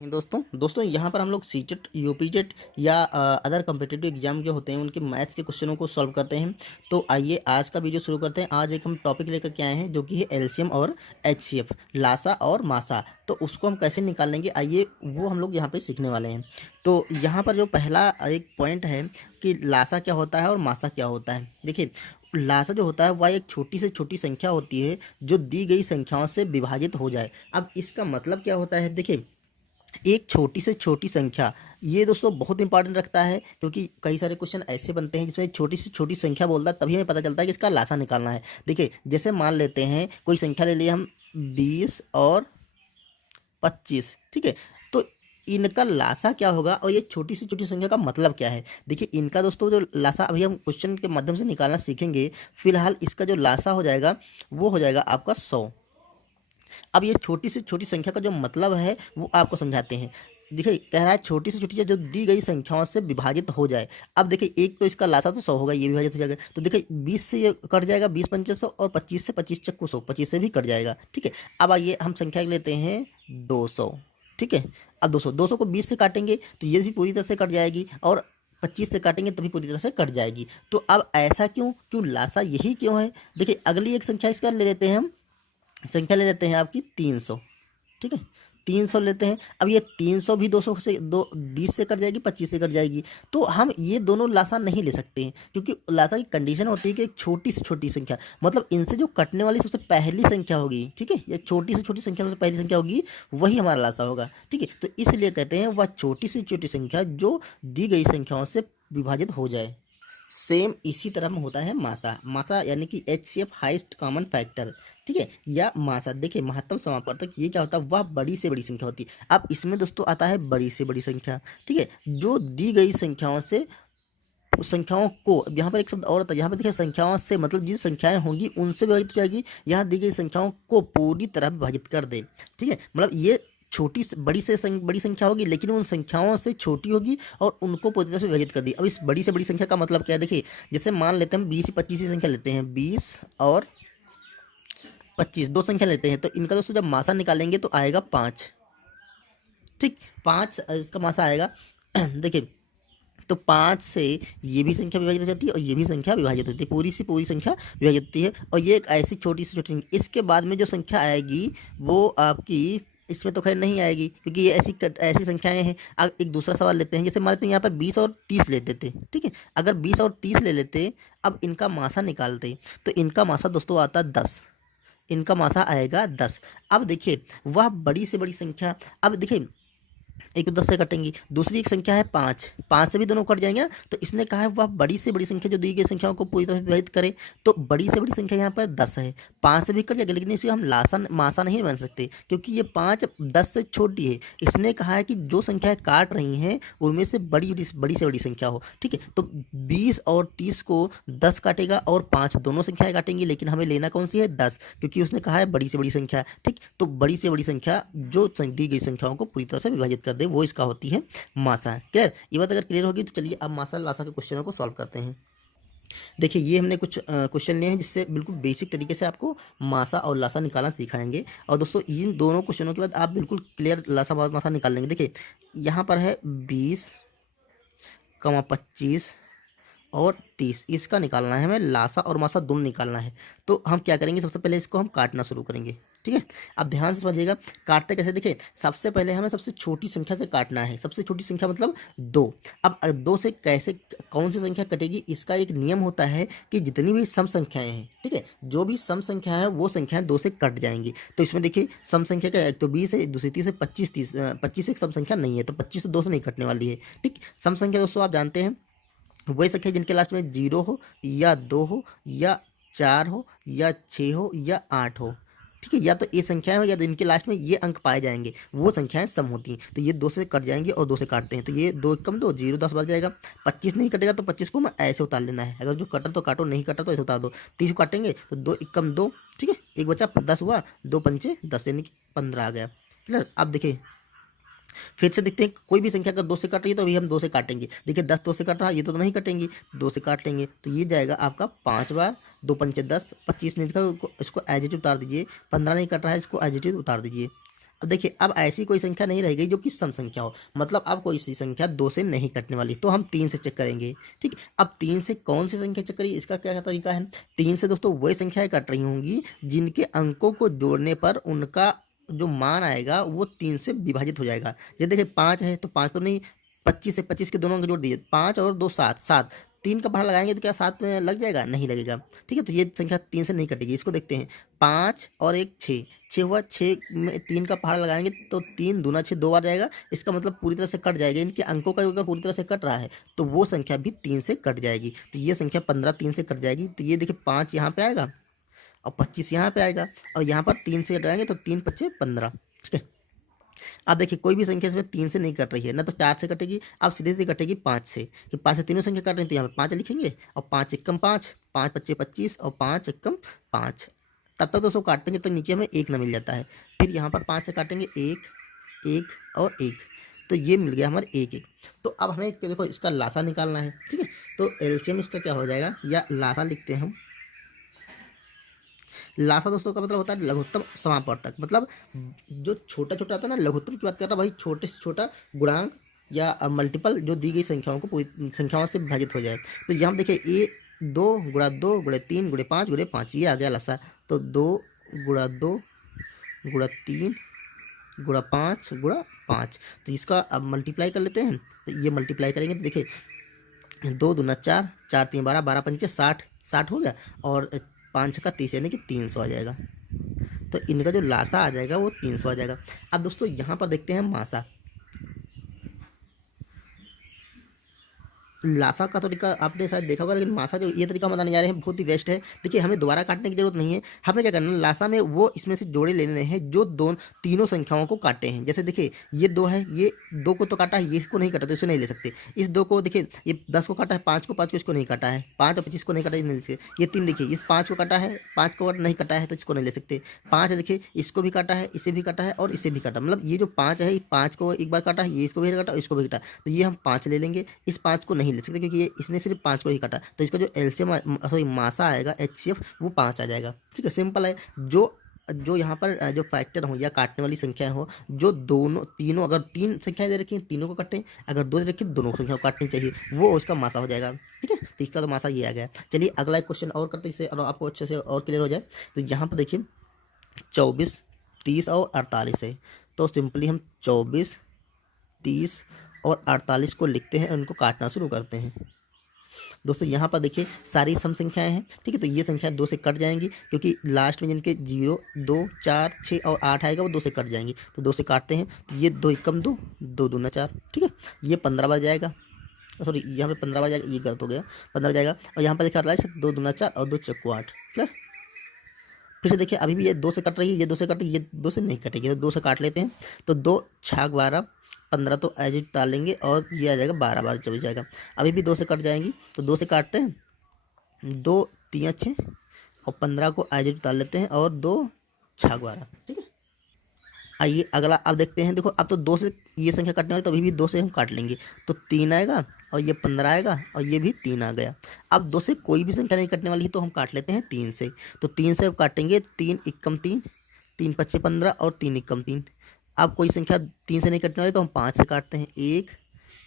दोस्तों यहाँ पर हम लोग सीटेट यूपीटेट या अदर कम्पिटिटिव एग्जाम जो होते हैं उनके मैथ्स के क्वेश्चनों को सॉल्व करते हैं। तो आइए आज का वीडियो शुरू करते हैं। आज एक हम टॉपिक लेकर के आए हैं जो कि है एलसीएम और एचसीएफ, लासा और मासा। तो उसको हम कैसे निकालेंगे, आइए वो हम लोग यहाँ पे सीखने वाले हैं। तो यहाँ पर जो पहला एक पॉइंट है कि लासा क्या होता है और मासा क्या होता है। देखिए, लासा जो होता है वह एक छोटी से छोटी संख्या होती है जो दी गई संख्याओं से विभाजित हो जाए। अब इसका मतलब क्या होता है, देखिए एक छोटी से छोटी संख्या, ये दोस्तों बहुत इंपॉर्टेंट रखता है क्योंकि कई सारे क्वेश्चन ऐसे बनते हैं जिसमें छोटी से छोटी संख्या बोलता है, तभी हमें पता चलता है कि इसका लासा निकालना है। देखिए जैसे मान लेते हैं कोई संख्या ले लिए हम 20 और 25, ठीक है। तो इनका लासा क्या होगा और ये छोटी से छोटी संख्या का मतलब क्या है। देखिए इनका दोस्तों जो लासा अभी हम क्वेश्चन के माध्यम से निकालना सीखेंगे। फिलहाल इसका जो लासा हो जाएगा वो हो जाएगा आपका 100। अब ये छोटी से छोटी संख्या का जो मतलब है वो आपको समझाते हैं। देखिए कह रहा है छोटी से छोटी जो दी गई संख्याओं से विभाजित हो जाए। अब देखिए एक तो इसका लासा तो 100 होगा, ये विभाजित हो जाएगा। तो देखिए 20 से ये कट जाएगा, 20 पंचे 100, और 25 से 25 चक्कू 100, 25 से भी कट जाएगा, ठीक है। अब आइए हम संख्या लेते हैं 200, ठीक है। अब 200 को 20 से काटेंगे तो ये भी पूरी तरह से कट जाएगी, और 25 से काटेंगे तभी पूरी तरह से कट जाएगी। तो अब ऐसा क्यों लासा यही क्यों है। देखिए अगली एक संख्या इसका ले लेते हैं हम, संख्या ले लेते हैं आपकी 300, ठीक है। 300 लेते हैं। अब ये 300 भी 200 से 20 से कट जाएगी, 25 से कट जाएगी। तो हम ये दोनों लासा नहीं ले सकते हैं क्योंकि लासा की कंडीशन होती है कि एक छोटी से छोटी संख्या, मतलब इनसे जो कटने वाली सबसे पहली संख्या होगी, ठीक है, ये छोटी से छोटी संख्या सबसे पहली संख्या होगी, वही हमारा लासा होगा, ठीक है। तो इसलिए कहते हैं वह छोटी से छोटी संख्या जो दी गई संख्याओं से विभाजित हो जाए। सेम इसी तरह में होता है मासा। मासा यानी कि एचसीएफ, हाईएस्ट कॉमन फैक्टर, ठीक है, या मासा। देखिए महत्तम समापवर्तक ये क्या होता है, वह बड़ी से बड़ी संख्या होती है। अब इसमें दोस्तों आता है बड़ी से बड़ी संख्या, ठीक है, जो दी गई संख्याओं से संख्याओं को, यहाँ पर एक शब्द और होता है, यहाँ पर देखिए संख्याओं से मतलब जिन संख्याएं होंगी उनसे विभाजित हो जाएगी। यहाँ दी गई संख्याओं को पूरी तरह विभाजित कर दे, ठीक है। मतलब ये छोटी बड़ी संख्या होगी लेकिन उन संख्याओं से छोटी होगी और उनको पूरी तरह से विभाजित कर दी। अब इस बड़ी से बड़ी संख्या का मतलब क्या है, देखिए जैसे मान लेते हैं हम 20-25 की संख्या लेते हैं, 20 और 25 दो संख्या लेते हैं। तो इनका दोस्तों जब मासा निकालेंगे तो आएगा 5, ठीक, 5 इसका मासा आएगा। देखिए तो 5 से ये भी संख्या विभाजित हो जाती है और ये भी संख्या विभाजित होती है, पूरी से पूरी संख्या विभाजित होती है। और ये एक ऐसी छोटी से छोटी, इसके बाद में जो संख्या आएगी वो आपकी इसमें तो खैर नहीं आएगी क्योंकि ये ऐसी संख्याएं हैं। अब एक दूसरा सवाल लेते हैं, जैसे मान लेते हैं यहाँ पर 20 और 30 लेते थे, ठीक है। अगर 20 और 30 ले लेते, अब इनका मासा निकालते, तो इनका मासा दोस्तों आता 10, इनका मासा आएगा 10। अब देखिए वह बड़ी से बड़ी संख्या, अब देखिए एक तो 10 से कटेंगी, दूसरी एक संख्या है 5, 5 से भी दोनों कट जाएंगे ना। तो इसने कहा है वह बड़ी से बड़ी संख्या जो दी गई संख्याओं को पूरी तरह से विभाजित करे। तो बड़ी से बड़ी संख्या यहाँ पर 10 है, 5 से भी कट जाएगी, लेकिन इसे हम लासा मासा नहीं बन सकते क्योंकि ये 5 10 से छोटी है। इसने कहा है कि जो संख्याएं काट रही हैं उनमें से बड़ी से बड़ी संख्या हो, ठीक है। तो 20 और 30 को 10 काटेगा और 5 दोनों संख्याएं काटेंगी, लेकिन हमें लेना कौन सी है, 10, क्योंकि उसने कहा है बड़ी से बड़ी संख्या, ठीक। तो बड़ी से बड़ी संख्या जो दी गई संख्याओं को पूरी तरह से विभाजित कर दे वो इसका होती है मासा। क्लियर, ये बात अगर क्लियर होगी तो चलिए अब मासा लासा के क्वेश्चनों को सॉल्व करते हैं। देखिए ये हमने कुछ क्वेश्चन लिए हैं जिससे बिल्कुल बेसिक तरीके से आपको मासा और लासा निकालना सिखाएंगे। और दोस्तों इन दोनों क्वेश्चनों के बाद आप बिल्कुल क्लियर लासा मासा निकाल लेंगे। देखिए यहाँ पर है 20, 25 और 30, इसका निकालना है हमें, लासा और मासा दोनों निकालना है। तो हम क्या करेंगे, सबसे पहले इसको हम काटना शुरू करेंगे, ठीक है। अब ध्यान से समझिएगा काटते कैसे। देखिए सबसे पहले हमें सबसे छोटी संख्या से काटना है, सबसे छोटी संख्या मतलब 2। अब 2 से कैसे कौन सी संख्या कटेगी, इसका एक नियम होता है कि जितनी भी सम संख्याएं हैं, ठीक है, जो भी सम संख्या है वो संख्याएं 2 से कट जाएंगी। तो इसमें देखिए सम संख्या का एक तो 20 है, दूसरी 30 है, 25 एक सम संख्या नहीं है, तो 25 तो 2 से नहीं कटने वाली है, ठीक। सम संख्या दोस्तों आप जानते हैं वही संख्या जिनके लास्ट में 0 हो या 2 हो या 4 हो या 6 हो या 8 हो, ठीक है। या तो ये संख्याएं हो या तो इनके लास्ट में ये अंक पाए जाएंगे, वो संख्याएं सम होती हैं। तो ये 2 से कट जाएंगे और 2 से काटते हैं, तो ये 2 कम 2 0 10 बढ़ जाएगा। 25 नहीं कटेगा तो 25 को मैं ऐसे उतार लेना है, अगर जो कटा तो काटो, नहीं कटा तो ऐसे उतार दो। 30 को काटेंगे तो 2 कम 2, ठीक है, एक बचा 10 हुआ, 2 पंचे 10 यानी कि 15 आ गया। क्लियर, अब देखिए फिर से देखते हैं कोई भी संख्या अगर 2 से कट रही है तो अभी हम 2 से काटेंगे। देखिए 10 2 से कट रहा है, ये तो नहीं कटेंगी, 2 से काट लेंगे तो ये जाएगा आपका 5 बार, 2 पंचे 10, 25 नहीं लिखा इसको एज इट उतार दीजिए, 15 नहीं कट रहा है इसको एज इट उतार दीजिए। अब देखिए, अब ऐसी कोई संख्या नहीं रह गई जो कि सम संख्या हो, मतलब अब कोई सी संख्या 2 से नहीं कटने वाली, तो हम 3 से चेक करेंगे। ठीक, अब 3 से कौन सी संख्या चेक करिए, इसका क्या तरीका है। 3 से दोस्तों वही संख्याएं कट रही होंगी जिनके अंकों को जोड़ने पर उनका जो मान आएगा वो 3 से विभाजित हो जाएगा। जैसे देखिए 5 है तो 5 तो नहीं, 25 से 25 के दोनों अंक जोड़ दीजिए, 5 और 2 7, 7 3 का पहाड़ा लगाएंगे तो क्या 7 में लग जाएगा, नहीं लगेगा। ठीक है, तो ये संख्या 3 से नहीं कटेगी। इसको देखते हैं, 5 और 1 6, 6 हुआ, 6 में 3 का पहाड़ा लगाएंगे तो 3 दूना 6 2 बार जाएगा, इसका मतलब पूरी तरह से कट जाएगा। इनके अंकों का अगर पूरी तरह से कट रहा है तो वो संख्या भी 3 से कट जाएगी। तो ये संख्या 15 3 से कट जाएगी। तो ये देखिए 5 यहाँ पे आएगा और 25 यहाँ पे आएगा, और यहाँ पर 3 से कटाएंगे तो 3 5 15। ठीक है, अब देखिए कोई भी संख्या इसमें 3 से नहीं कट रही है, ना तो 4 से कटेगी, अब सीधे सीधे कटेगी 5 से, कि 5 से तीनों संख्या कट रही है तो यहाँ पे 5 लिखेंगे, और 5 एकम 5, 5 पच्चे 25 और 5 एकम 5। तब तक दोस्तों काटते हैं जब तक नीचे हमें 1 ना मिल जाता है। फिर यहाँ पर 5 से काटेंगे 1 1 और 1, तो ये मिल गया हमारे 1 1। तो अब हमें देखो इसका लासा निकालना है। ठीक है, तो एलसीएम इसका क्या हो जाएगा, या लासा लिखते हैं हम। लासा दोस्तों का मतलब होता है लघुत्तम समापवर्तक, मतलब जो छोटा छोटा आता है ना, लघुत्तम की बात कर रहा है, वही छोटे से छोटा गुणांक या मल्टीपल जो दी गई संख्याओं को पूरी संख्याओं से विभाजित हो जाए। तो यहाँ देखिए ए 2 गुणा 2 गुणे 3 गुणे 5 गुणे 5, ये आ गया लासा। तो 2 गुणा 2 गुणा 3 गुणा 5 गुणा 5। तो इसका अब मल्टीप्लाई कर लेते हैं, तो ये मल्टीप्लाई करेंगे तो देखिए 2 दूना 4, 4 3 12, 12 पंचे 60, 60 हो गया, और 5 का 30 यानी कि 300 आ जाएगा। तो इनका जो लासा आ जाएगा वो 300 आ जाएगा। अब दोस्तों यहाँ पर देखते हैं मासा। लासा का तरीका आपने शायद देखा होगा, लेकिन मासा जो ये तरीका बताने जा रहे हैं बहुत ही बेस्ट है। देखिए हमें दोबारा काटने की जरूरत नहीं है, हमें क्या करना है, लासा में वो इसमें से जोड़े लेने हैं जो तीनों संख्याओं को काटे हैं। जैसे देखिए ये 2 है, ये 2 को तो काटा है, ये इसको नहीं काटा तो इसे नहीं ले सकते। इस 2 को देखिए, ये 10 को काटा है, 5 को इसको नहीं काटा है, 5 और 25 को नहीं काटा, नहीं ले सकते। ये 3 देखिए, इस 5 को काटा है, 5 को नहीं काटा है तो इसको नहीं ले सकते। 5 देखिए, इसको भी काटा है, इसे भी काटा है और इसे भी काटा, मतलब ये जो 5 है, 5 को एक बार काटा है, ये इसको भी काटा और इसको भी काटा, तो ये हम 5 ले लेंगे। इस 5 को नहीं ले सकते क्योंकि ये इसने सिर्फ 5 को ही काटा, तो इसका जो एलसीएम सॉरी मासा आएगा एचसीएफ वो 5 आ जाएगा। ठीक है, सिंपल है। जो यहाँ पर जो फैक्टर हो या काटने वाली संख्या हो, जो तीनों अगर 3 संख्याएं दे रखी हैं तीनों को काटें, अगर 2 दे रखी है दोनों संख्या को काटनी चाहिए, वो उसका मासा हो जाएगा। ठीक है, तो इसका तो मासा ये आ गया। चलिए अगला एक क्वेश्चन और करते हैं, इससे और आपको अच्छे से और क्लियर हो जाए। तो यहाँ पर देखिए 24 30 और 48 है, तो सिंपली हम 24 30 और 48 को लिखते हैं, उनको काटना शुरू करते हैं। दोस्तों यहाँ पर देखिए सारी सम संख्याएं हैं। ठीक है, तो ये संख्या 2 से कट जाएंगी क्योंकि लास्ट में जिनके 0 2 4 6 और 8 आएगा वो 2 से कट जाएंगी, तो 2 से काटते हैं। तो ये 2 एकम 2, 2 दूना 4। ठीक है, ये 15 बार जाएगा, सॉरी यहाँ पे 15 बार जाएगा, ये गलत हो गया, 15 जाएगा। और यहाँ पर देखा 2 दूना 4 और 2 चक्कू 8। क्लियर, फिर से देखिए अभी भी ये 2 से कट रही है, ये 2 से कट रही है, ये 2 से नहीं कटेगी, तो 2 से काट लेते हैं। तो 2 छाग 12 15 तो एज इट डाल लेंगे, और ये आ जाएगा 12 बार 24 जाएगा। अभी भी 2 से कट जाएंगी, तो 2 से काटते हैं, 2 3 6 और 15 को एज इट डाल लेते हैं, और 2 छाग 12। ठीक है, आइए अगला अब देखते हैं। देखो अब तो 2 से ये संख्या काटने वाली, तो अभी भी 2 से हम काट लेंगे, तो 3 आएगा और ये 15 आएगा और ये भी 3 आ गया। अब 2 से कोई भी संख्या नहीं कटने वाली है, तो हम काट लेते हैं 3 से। तो 3 से अब काटेंगे, 3 एकम 3, 3 पच्चे 15 और 3 एकम 3। अब कोई संख्या 3 से नहीं कटने वाली तो हम 5 से काटते हैं, 1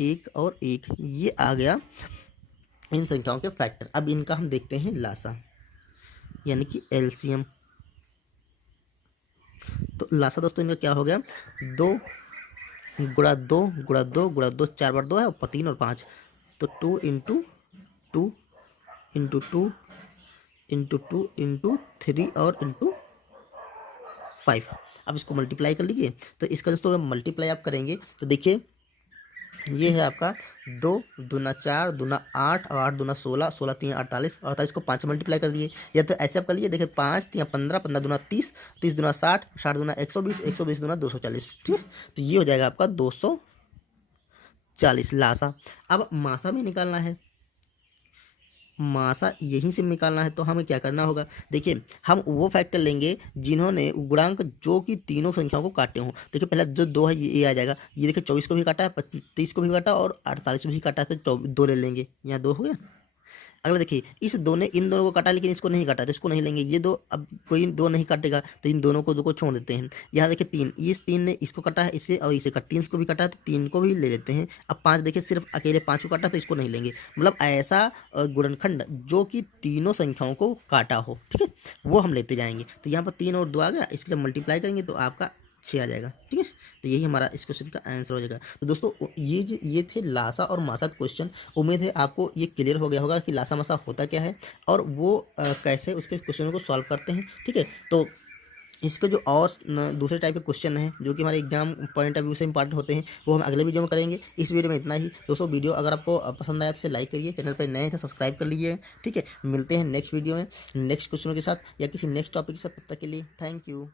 1 और 1, ये आ गया इन संख्याओं के फैक्टर। अब इनका हम देखते हैं लासा यानी कि एलसीएम। तो लासा दोस्तों इनका क्या हो गया, 2 गुणा 2 गुणा 2 गुणा 2, 4 बार 2 है और 3 और 5, तो 2 इंटू 2 इंटू 2 इंटू 2 इंटू 3 और इंटू 5। अब इसको मल्टीप्लाई कर लीजिए। तो इसका दोस्तों मल्टीप्लाई आप करेंगे तो देखिए ये है आपका 2 दूना 4 दूना 8 और 8 दूना 16, 16 3 48, 48 को 5 मल्टीप्लाई कर दिए। या तो ऐसे आप कर लीजिए, देखिए 5 3 15, 15 दूना 30, 30 दूना 60, 60 दूना 120, 120 दूना 240। ठीक है, तो ये हो जाएगा आपका 240 लासा। अब मासा भी निकालना है, मासा यहीं से निकालना है, तो हमें क्या करना होगा, देखिए हम वो फैक्टर लेंगे जिन्होंने गुणांक जो कि तीनों संख्याओं को काटे हों। देखिए पहले जो 2 है ये आ जाएगा, ये देखिए 24 को भी काटा है, 30 को भी काटा और 48 को भी काटा है, तो 2 ले लेंगे, यहाँ 2 हो गया। अगला देखिए, इन दोनों को काटा लेकिन इसको नहीं काटा, तो इसको नहीं लेंगे। ये दो, अब कोई दो नहीं काटेगा तो इन दोनों को दो को छोड़ देते हैं। यहाँ देखिए 3, इस 3 ने इसको काटा है, इससे और इसे काटा, 3 को भी काटा है तो 3 को भी ले लेते हैं। अब 5 देखिए, सिर्फ अकेले 5 को काटा तो इसको नहीं लेंगे। मतलब ऐसा गुणनखंड जो कि तीनों संख्याओं को काटा हो, ठीक है, वो हम लेते जाएंगे। तो यहाँ पर 3 और 2 आ गया, इसके लिए मल्टीप्लाई करेंगे तो आपका 6 आ जाएगा, ठीक है। तो यही हमारा इस क्वेश्चन का आंसर हो जाएगा। तो दोस्तों ये थे लासा और मासा क्वेश्चन। उम्मीद है आपको ये क्लियर हो गया होगा कि लासा मासा होता क्या है और वो कैसे उसके क्वेश्चनों को सॉल्व करते हैं, ठीक है। तो इसके जो और दूसरे टाइप के क्वेश्चन हैं जो कि हमारे एग्जाम पॉइंट ऑफ व्यू से इंपॉर्टेंट होते हैं, वो हम अगले वीडियो में करेंगे। इस वीडियो में इतना ही दोस्तों। वीडियो अगर आपको पसंद आया तो इसे लाइक करिए, चैनल पर नए थे सब्सक्राइब कर लीजिए, ठीक है। मिलते हैं नेक्स्ट वीडियो में नेक्स्ट क्वेश्चनों के साथ या किसी नेक्स्ट टॉपिक के साथ। तब तक के लिए थैंक यू।